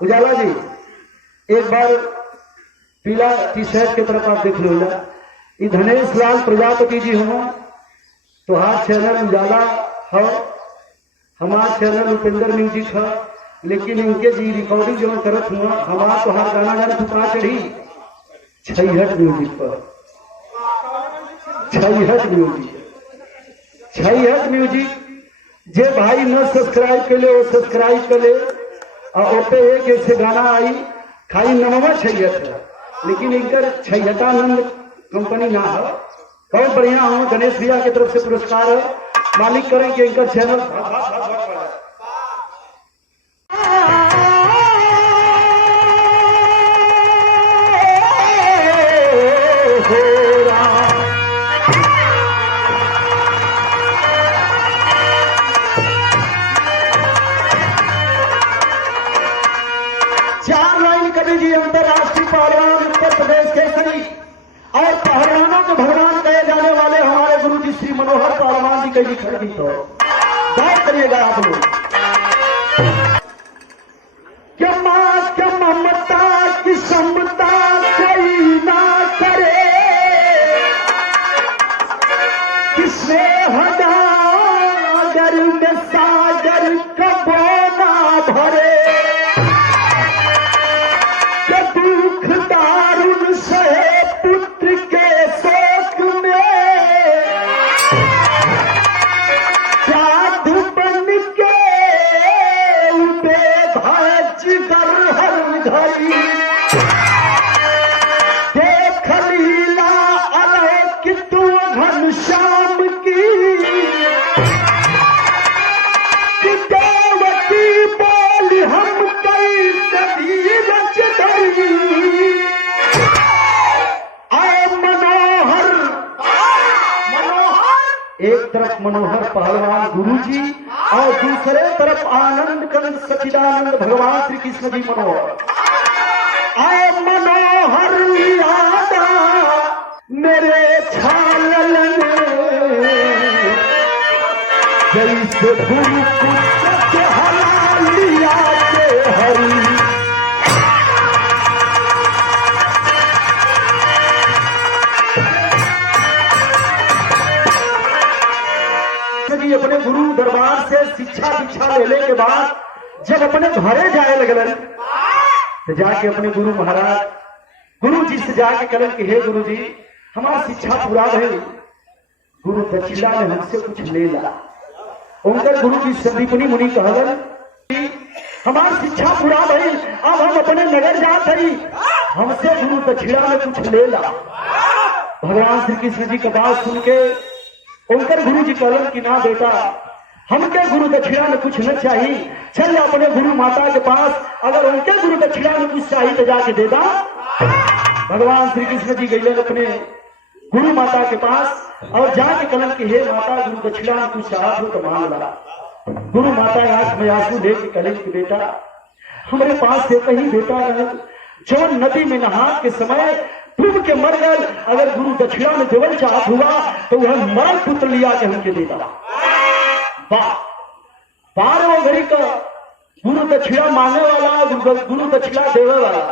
उजाला जी एक बार पीला टी शर्ट की तरफ आप देख लो। ये धनेश लाल प्रजापति जी हम तुहार चैनल उजाला है, हमारा चैनल उपेंद्र म्यूजिक है, लेकिन इनके जी रिकॉर्डिंग जो करत हुआ हमारा तुहार गाना गाना तुका चढ़ी छैहट म्यूजिक पर। छैहट म्यूजिक जे भाई न सब्सक्राइब कर ले वो सब्सक्राइब कर ले। और ओपे एक ऐसे गाना आई खाली नमवा छैहट है, लेकिन इनकर छैहटानंद कंपनी ना है। बहुत बढ़िया हूँ, गणेश भैया की तरफ से पुरस्कार है। मालिक करें कि इनका चैनल चार लाइन कवि जी अंतर्राष्ट्रीय पहलवान उत्तर प्रदेश के सभी और पहलवानों के भगवान कहे जाने वाले हमारे गुरु जी श्री मनोहर पहलवान जी कहीं खड़ी तो बात करिएगा आप लोग। क्या माँ क्या ममता की समता कोई ना करे, किसने हदागर में सागर कबो ना भरे, दुख दारुण सहे पुत्र के शोक में, साधु बन के उठे भाजगर हर घड़ी, देख लीला अलौकिक तू घनश्याम की, कि देवकी बोली हम कई सदी रच धरी। एक तरफ मनोहर पहलवान गुरु जी और दूसरे तरफ आनंद कंद सचिदानंद भगवान श्री कृष्ण जी मनोहर। आए मनोहर यादा मेरे छालन जैसे गुरु पुत्र हला लिया के हरी। अपने गुरु दरबार से शिक्षा दीक्षा लेने के बाद जब अपने घरे जाए लगल तो जाके अपने गुरु महाराज गुरु जी से जाके करें कि हे गुरु जी हमारा शिक्षा पूरा भई, गुरु दक्षिणा ने हमसे कुछ ले ला। उनकर गुरु जी संदीपनी मुनि कहलन कि हमारी शिक्षा पूरा भई, अब हम अपने नगर जात हई, हमसे गुरु दक्षिणा में कुछ ले ला। भगवान श्री कृष्ण जी का बात सुन के उनकर गुरु जी कहलन कि ना बेटा हमके गुरु दक्षिणा में कुछ न चाहिए, चल अपने गुरु माता के पास, अगर उनके गुरु दक्षिणा में कुछ चाहिए तो जाके दे दा। भगवान श्री कृष्ण जी गए अपने गुरु माता के पास और जाके कहलन कि हे माता गुरु दक्षिणा में कुछ चाहत हो तो मांग ला। गुरु माता आंख में आंसू लेके कहलन कि बेटा हमारे पास से कहीं बेटा रहे जो नदी में नहा के समय डूब के मर गए, अगर गुरु दक्षिणा में देवल चाहत हुआ तो वह मरण पुत्र लिया के हमके देता। बार वो घड़ी का गुरु दक्षिणा मांगने वाला गुरु दक्षिणा देवे वाला।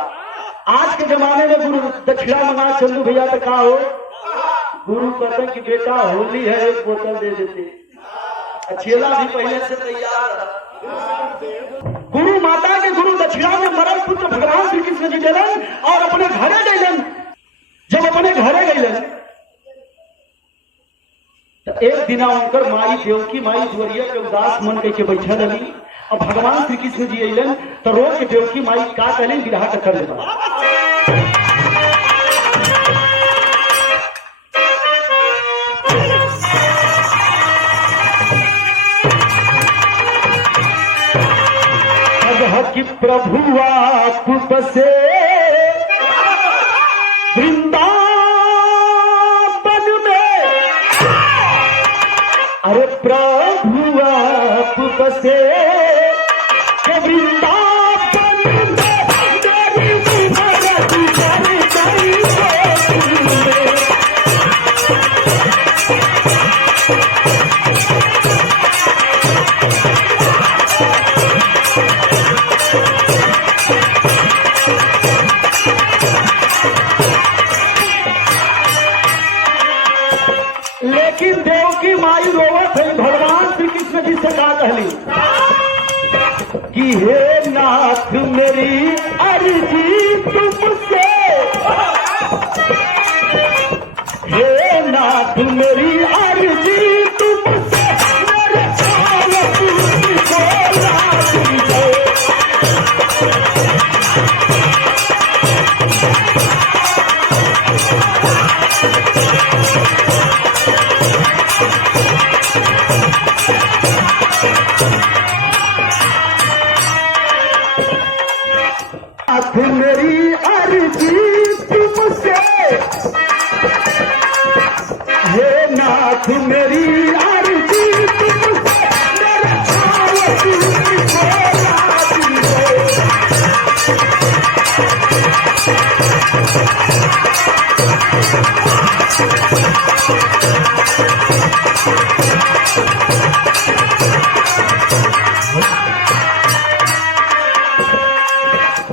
आज के जमाने में गुरु दक्षिणा मंगा चंदू भैया तो का हो, गुरु कहते कि बेटा होली है एक बोतल दे देते, चेला भी पहले से तैयार। गुरु माता के गुरु दक्षिणा में मरण पुत्र भगवान श्री कृष्ण जी देलन और अपने घरे गईलन। जब अपने घरे गईलन तो एक दिन उनकर माई देवकी माई दुवरिया के उदास मन के बैठल रही और भगवान श्री कृष्ण जी अलन तो रो के देवकी माई का कहलन विरह का कर देता। कि प्रभु आप बसे वृंदावन में, अरे प्रभु आप बसे वृंदावन में नाथ मेरी अर्जी तुमसे, हे नाथ मेरी अर्जी तुमसे, मेरे चावत को लाती है। नाथ मेरी अर्जी तुमसे, हे नाथ मेरी अर्जी तुमसे, मेरे चावत को लाती है।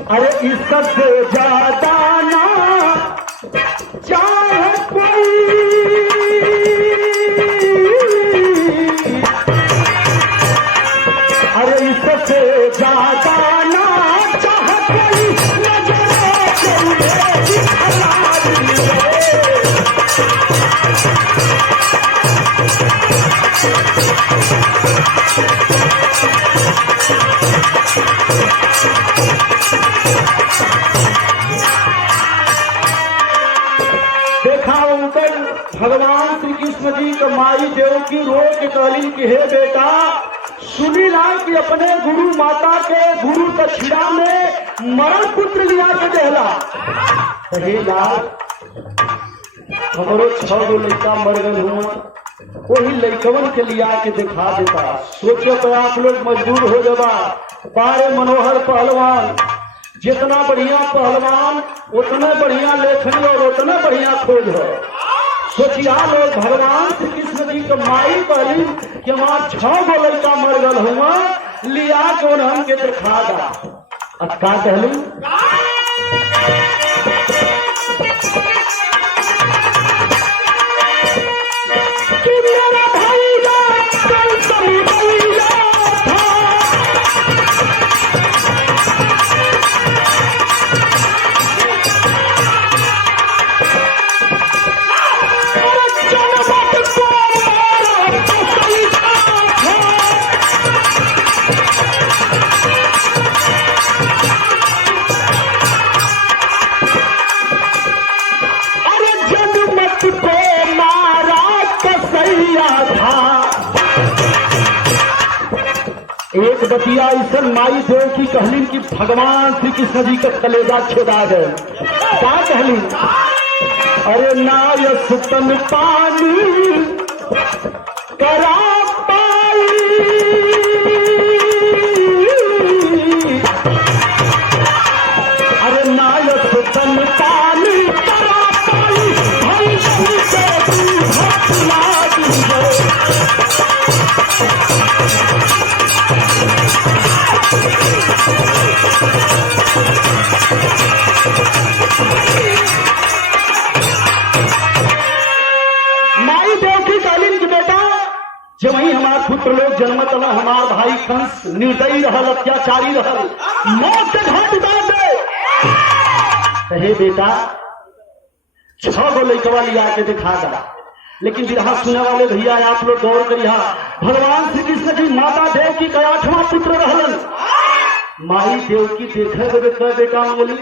अरे इससे ज्यादा ना चाहे कोई, अरे इससे ज्यादा ना चाहे कोई, नजरों से उन्हें दिखला दीजिए। देखा उनकर भगवान श्री कृष्ण जी का माई देव की रो के कहली कि हे बेटा, सुनी ना कि अपने गुरु माता के गुरु दक्षिणा में मरण पुत्र लिया के देला। हे लाल, हमारो 6 गो लड़का मर गए हुआ, वही लड़कवन के लिया के दिखा देता। सोचो तो आप लोग मजबूर हो जावा। बारे मनोहर पहलवान, जितना बढ़िया पहलवान उतना बढ़िया लेखनी और उतना बढ़िया खोज है। सोचिया लोग भगवान श्री कृष्ण जी को माई कहली कि हमार 6 गो लड़का मर गल हुआ, लिया के उन्हन के दिखा दा। अब का कहलू कि मेरा भैया गौतम भैया था, एक बतिया ऐसा माई देव की कहली कि भगवान श्री कृष्ण जी का कलेजा छेदा गए। क्या कहली? अरे नाय सुतन पानी करा पाई, अरे नाय सुतन पानी करा पाई, भाई से भटला दी। माई देव की कालीन की बेटा, जब वही हमार पुत्र लोग जन्मत रहा, हमार भाई कंस निर्दयी रहल, अत्याचारी रहल, मौत के घाट उतार दे। हे बेटा, 6 गो लड़कवा लिया के दिखा दा। लेकिन विरहा सुने वाले भैया आप लोग गौर करिया, भगवान श्री कृष्ण जी माता देव की का 8वां पुत्र रहलन। माई देव की देखे बेटा मंगली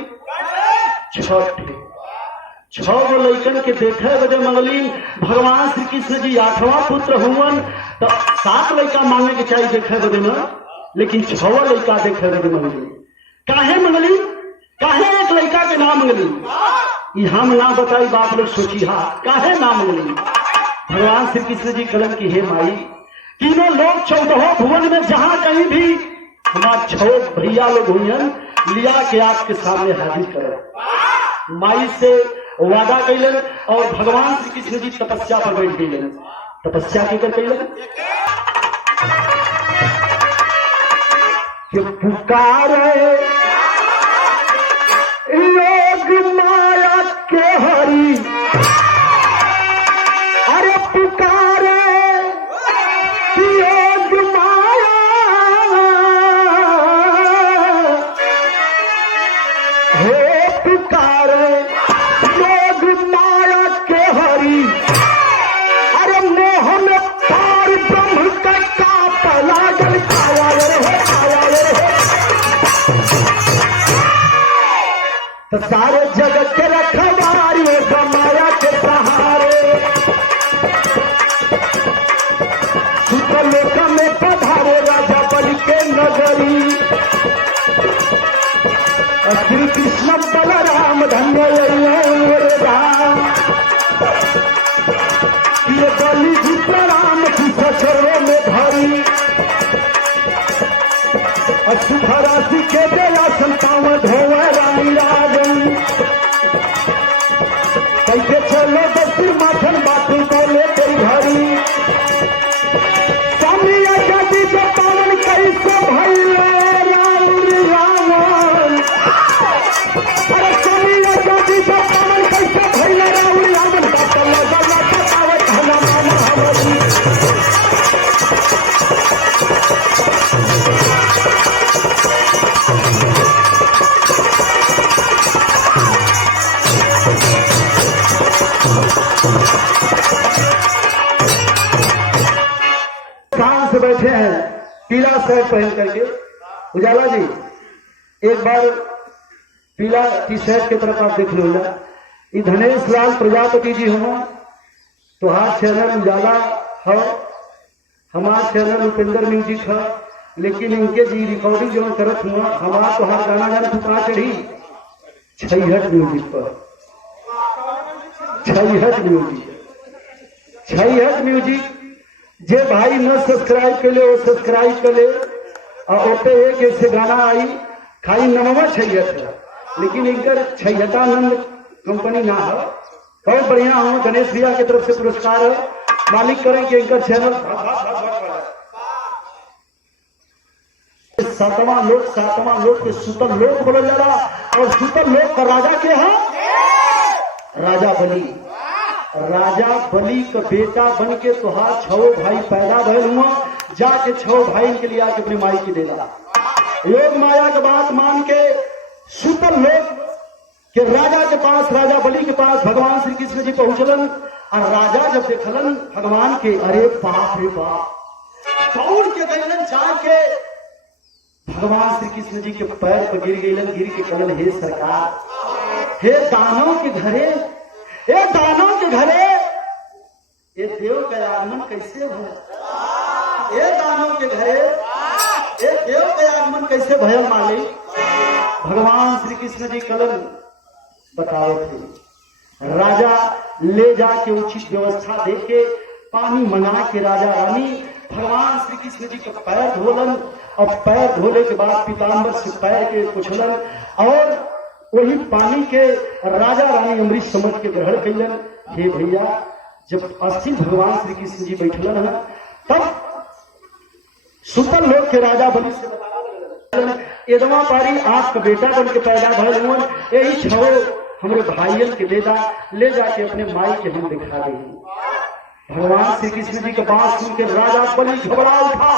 6 गो लड़कन के देखे बजे मंगली। भगवान श्री कृष्ण जी 8वां पुत्र हुवन तो 7 लड़का मांगे के चाहिए देखे बजे में, लेकिन 6 लड़का देखे बजे मंगली। काहे मंगली? काहे एक लड़का के नाम मंगली? ये हम ना बताई, बात लोग सोची हा काहे नाम मंगली। भगवान श्री कृष्ण जी कलन की हे माई, तीनों लोग 14 भुवन में जहां कहीं भी हमारे 6 भैया लोग हुई लिया के आपके सामने हाजिर करो। माई से वादा कैलन और भगवान श्री कृष्ण जी तपस्या पर बैठ गए। तपस्या की कैलन पुकारे लोग माया के हरी, अरे पुकारे योग माया माया के हरी, अरे मोह में पार ब्रह्म का काप लागल, आया रे आया रे। तो सारे जगत के रखवारी माया के सहारे, सुतलोक में पधारे राजा बलि के नगरी। श्री कृष्ण बलराम धन्य राम, ये बलि जी प्रणाम की सचरों में धरी। सुखराशि के बेला संताव धोवे रानी राजन, कैसे चलो बस्ती माथन बातों को ले गई घरी। स्वामी आजादी जो पावन कैसे भैया राम रावण, अरे स्वामी आजादी जो पावन कैसे भैया राम रावण, बात लगा पावत हला मामा हमारी। शान से बैठे हैं पीला शर्ट पहन करके। उजाला जी एक बार पीला टी शर्ट की तरफ आप देख लो। ये धनेश लाल प्रजापति जी हो, तो हाथ चैनल उजाला है, हमारा चैनल उपेंद्र म्यूजिक है, लेकिन इनके जी रिकॉर्डिंग जो करत हुआ हमारा तो हर गाना गाना ठुकरा चढ़ी छैहट म्यूजिक पर। छैहट म्यूजिक जे भाई न सब्सक्राइब कर ले वो सब्सक्राइब कर ले। और ओपे एक ऐसे गाना आई खाली नमवा छैहट है, लेकिन इनकर छैहटानंद कंपनी ना है। बहुत बढ़िया हो, गणेश भैया की तरफ से पुरस्कार है, मालिक करें कि इनका चैनल सातवां लोक के सुतल लोक बोला जा रहा। और सुतल लोक का राजा के है राजा बलि। राजा बलि का बेटा बन के तुहार 6 भाई पैदा भयल हुआ, जाके 6 भाई के लिए आके अपनी माई की देला। योग माया के बात मान के सुतल लोक के राजा के पास, राजा बलि के पास भगवान श्री कृष्ण जी पहुंचलन। और राजा जब देखलन भगवान के, अरे बाप रे बाप, दौड़ के गलन जाके भगवान श्री कृष्ण जी के पैर पर गिर गई, गिर के कलन, हे सरकार, हे दानव के घरे, हे दानव के घरे ये देव का आगमन कैसे हो? ये दानव के घरे ये देव का आगमन कैसे भयल मालिक? भगवान श्री कृष्ण जी कलन बताओ थे। राजा ले जाके उचित व्यवस्था देके पानी मंगा के राजा रानी भगवान श्री कृष्ण जी का पैर धोलन। और पैर धोने के बाद पीताम्बर से पैर के कुचलन और वही पानी के राजा रानी अमृत समझ के ग्रहण कैलन। हे भैया, जब अस्थि भगवान श्री कृष्ण जी बैठलन है, तब सुतल लोक के राजा बलि से बताया, एदमा पारी आपका बेटा बन के पैदा भयल हुआ, यही 6 हमारे भाइयन के ले जाके अपने माई के हम दिखा दे। भगवान श्री कृष्ण जी के बात सुन के राजा बलि घबरा उठा।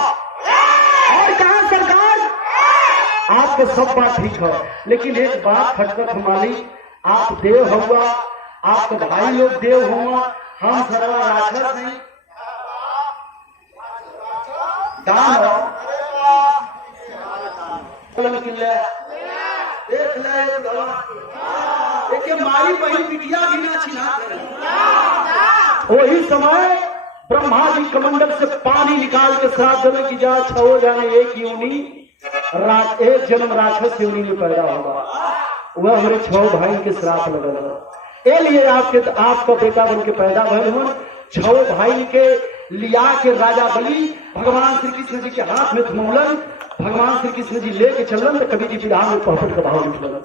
और कहा सरकार, आपके सब बात ठीक है, लेकिन एक बात खटखट मालिक, आप देव हुआ, आपके भाई लोग देव हुआ, हम सर्वा राक्षस नहीं। दान देख ले मारी बहन बिटिया बिना छिना। वही समय ब्रह्मा जी कमंडल से पानी निकाल के श्राप देने की जा 6 जाने एक योनि, एक जन्म राक्षस योनि में पैदा होगा। वह हमारे 6 भाई के श्राप लगा। ये लिए आपका बेटा बन के पैदा भयल हुआ। 6 भाई के लिया के राजा बलि भगवान श्री कृष्ण जी के हाथ में थमौलन। भगवान श्री कृष्ण जी लेके चलन तो कभी जी विधान में पहुंच का भाव निकलन।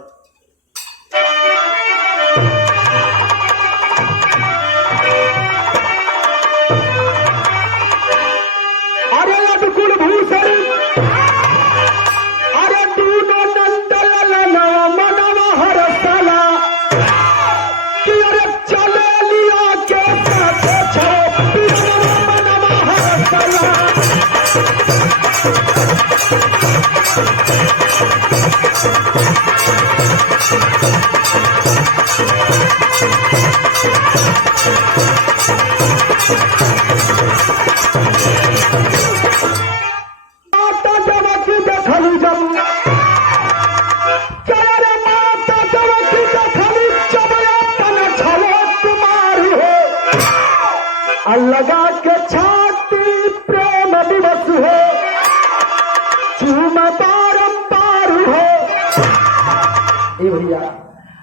अरे लटकुल भूषण, अरे दूनो नंदल मनवा हर साला, कि अरे चले लिया के मनवा हर साला। ए भैया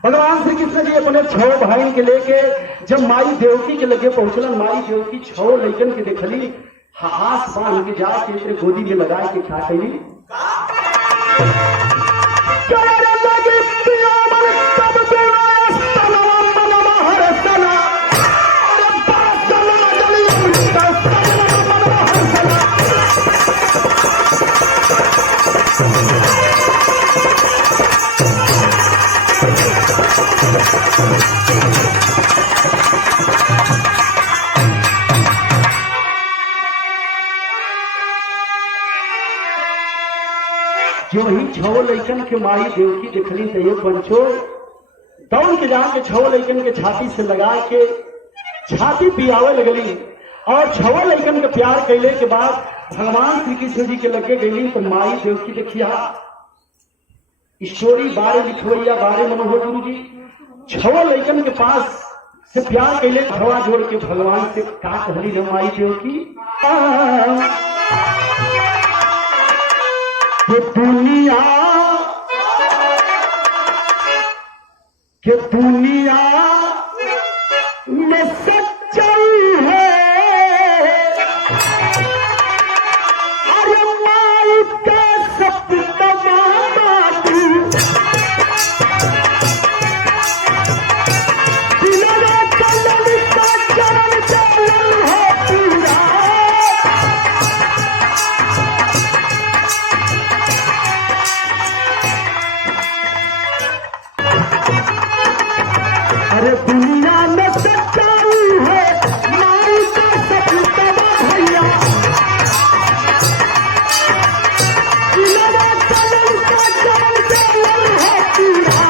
भगवान श्री कृष्ण जी अपने 6 भाई के लेके जब माई देवकी के लगे पहुंचलन, माई देवकी 6 लड़कन के देखली, हाथ बांध के जाके तेरे गोदी में लगा के खा कैली जो ही 6 लड़कन के माई देवकी देखली तो ये पंचो दौड़ के जाके 6 लड़कन के छाती से लगा के छाती पियावे लगली और 6 लड़कन के प्यार कैले के बाद भगवान श्री कृष्ण जी के लगे गई तो माई देवकी देखिया स्टोरी बारे लिखवैया बारे मनोहर गुरु जी 6 लड़कन के पास से प्यार कैले हवा जोड़ के भगवान से का कहली न माई देवकी कि दुनिया में सच्चाई है, अरे माई का सब तमामाती दिलवा कलम का चरण चलन है पूरा। अरे दुनिया में सच्चाई है, माई का सब तबाह भैया दिलवा कलम का चरण चलन है पूरा।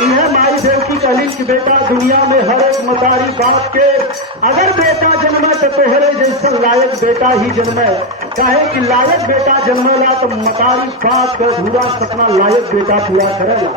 यह माई देवकी कहली कि बेटा दुनिया में हर एक मतारी बाप के अगर बेटा जन्मे तो तोहरे जैसा लायक बेटा ही जन्मे, काहे कि लायक बेटा जन्मेला तो मतारी बाप का अधूरा सपना लायक बेटा पूरा करेला।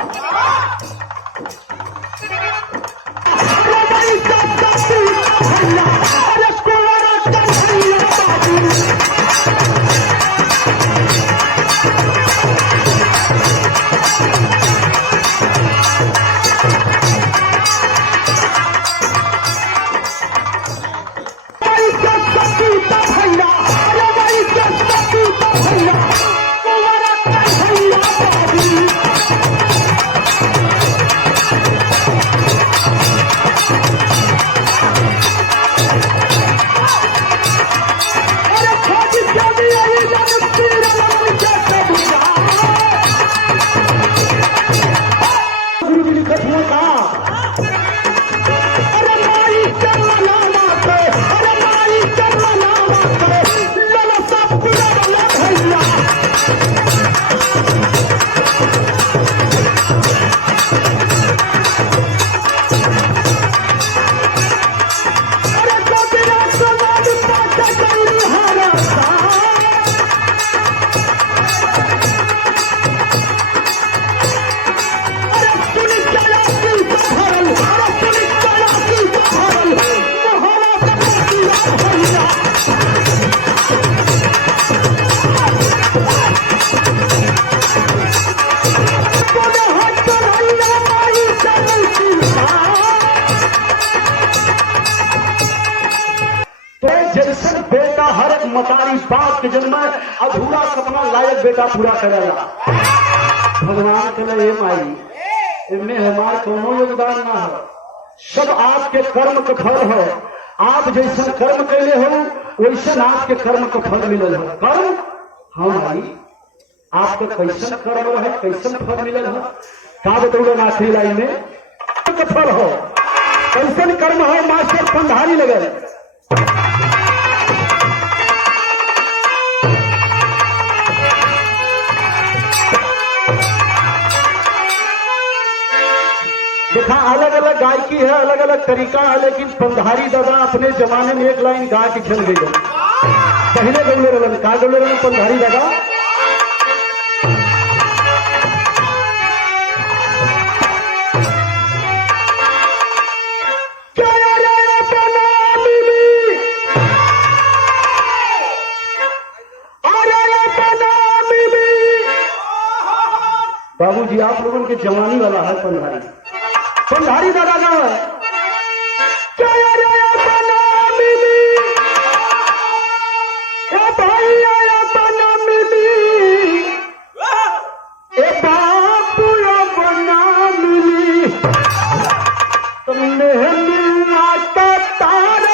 जैसे बेटा हर एक मतारी बाप के जन्म अधूरा सपना लायक बेटा पूरा करेगा। भगवान कहले माई इनमें हमारा कोनो योगदान ना हो, सब आपके कर्म का फल है। आप जैसा कर्म कैले हो वैसे आपके कर्म का फल मिलल है। कर्म हाँ भाई आपका कैसन कर्म है, कैसन फल मिलल है का बतौले आखिरी लाइन में का फल हो, कैसन कर्म है। मास्टर पंधारी लगल देखा अलग अलग गायकी है, अलग अलग तरीका है, लेकिन पंधारी दादा अपने जमाने में एक लाइन गा के चल गई। पहले गौले रलन का गौले रलन पंधारी दादा बाबूजी आप लोगों के जवानी वाला है पंधारी, पंधारी दादा गाँव है। क्या रे अपना मिली, ए भाई अपना मिली, ए बापू अपना मिली, तुमने मिलना का तारा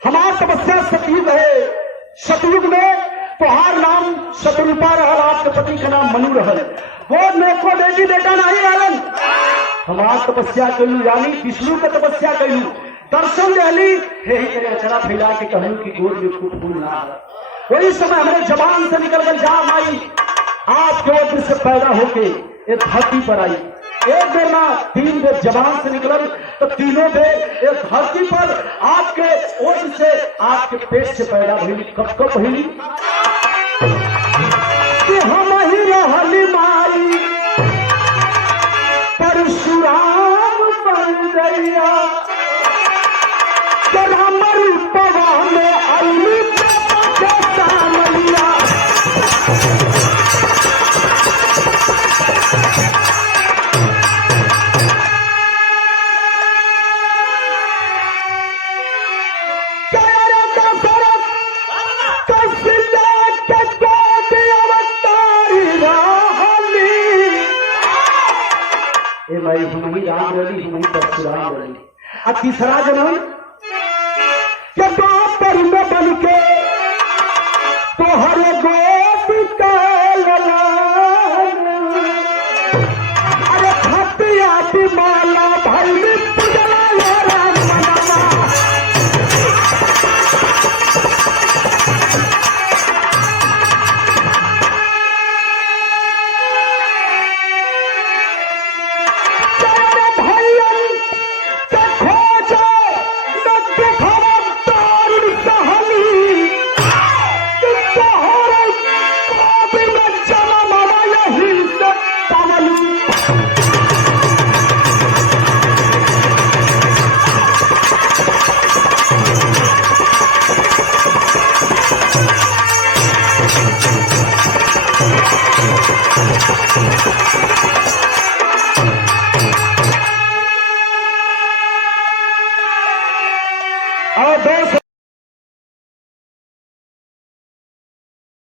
हमार तपस्या सतयुग है। सतयुग में तोहार नाम शतरूपा रहल, आपके पति का नाम मनु रहल। गोद में को बेटी बेटा नहीं रहलन। हमार तपस्या कलू यानी विष्णु का तपस्या कलू, दर्शन दहली यही तेरे अचरा फैला के कहलू की गोद में खूब फूल ना है। वही समय हमारे जबान से निकल कर जा माई आपके ओर से पैदा होके ये धरती पर आई। एक बेर ना तीन बेर जबान से निकल तो तीनों बेर एक धरती पर आपके ओर से आपके पेट से पैदा हुई। कब कब हुई कि हम ही रहली माई परशुराम बन गया हमर पवा में अली मैया। भाई हम ही राम रली, हम ही परशुराम रली। अब तीसरा जन्म के बाप पर में बन के तो हर गो